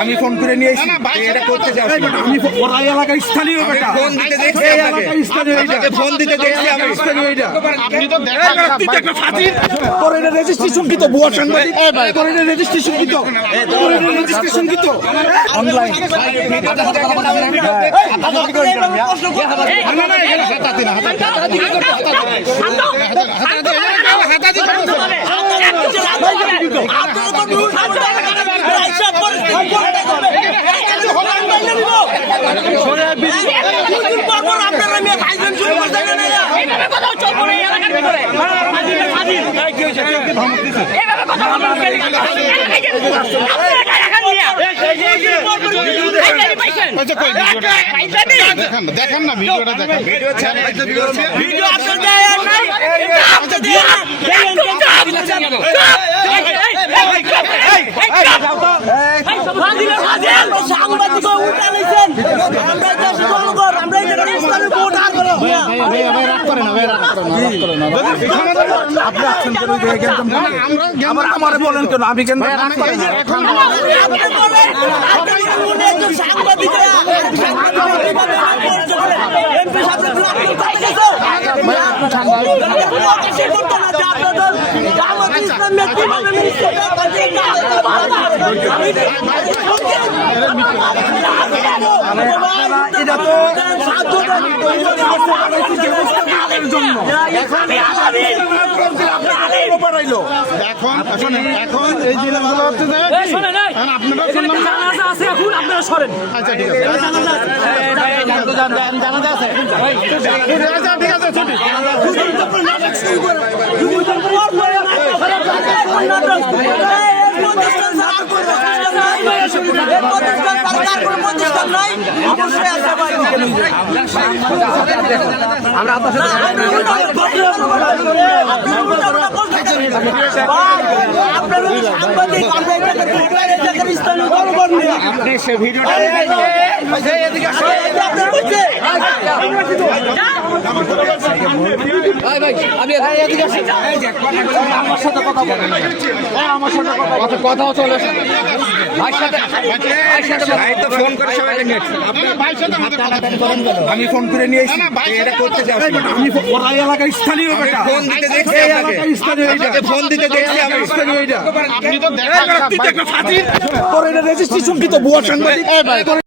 আমি ফোন করে নিয়ে এসেছি এটা করতে যাচ্ছি আমি ওরা এলাকার স্থানীয় বেটা ফোন দিতে দেখছি এলাকার স্থানীয় এটা ফোন দিতে দেখছি আমি স্থানীয় এটা আপনি তো দেখেন একটা ফাজিল তোর এটা রেজিস্ট্রেশন কি তো ভুয়া সাংবাদিক তোর এটা রেজিস্ট্রেশন কি তো তোর এটা রেজিস্ট্রেশন কি তো অনলাইন না না এখানে হাতা দিন হাতা দিন হাতা দিন দেখেন না ভিডিওটা দেখেন ভিডিও আমার বলেন কেন আমি কেন এটা তো এখন এই জিনিসগুলো হচ্ছে আপনারা সরেন আচ্ছা ঠিক আছে জানাজা আছে ঠিক আছে আমরা আপনি সে ভিডিওটা আমার সাথে কথা বলেন আমার সাথে কথাও চলে ফোন করে আমি ফোন করে নিয়ে এসেছি এটা করতে যাচ্ছি আমি ওরা এলাকার স্থানীয় বেটা ফোন দিতে দেখছি এলাকার স্থানীয় এটা ফোন দিতে দেখছি আমি স্থানীয় এটা আপনি তো দেখেন একটা ফাজিল তোর এটা রেজিস্ট্রেশন কি তো ভুয়া সাংবাদিক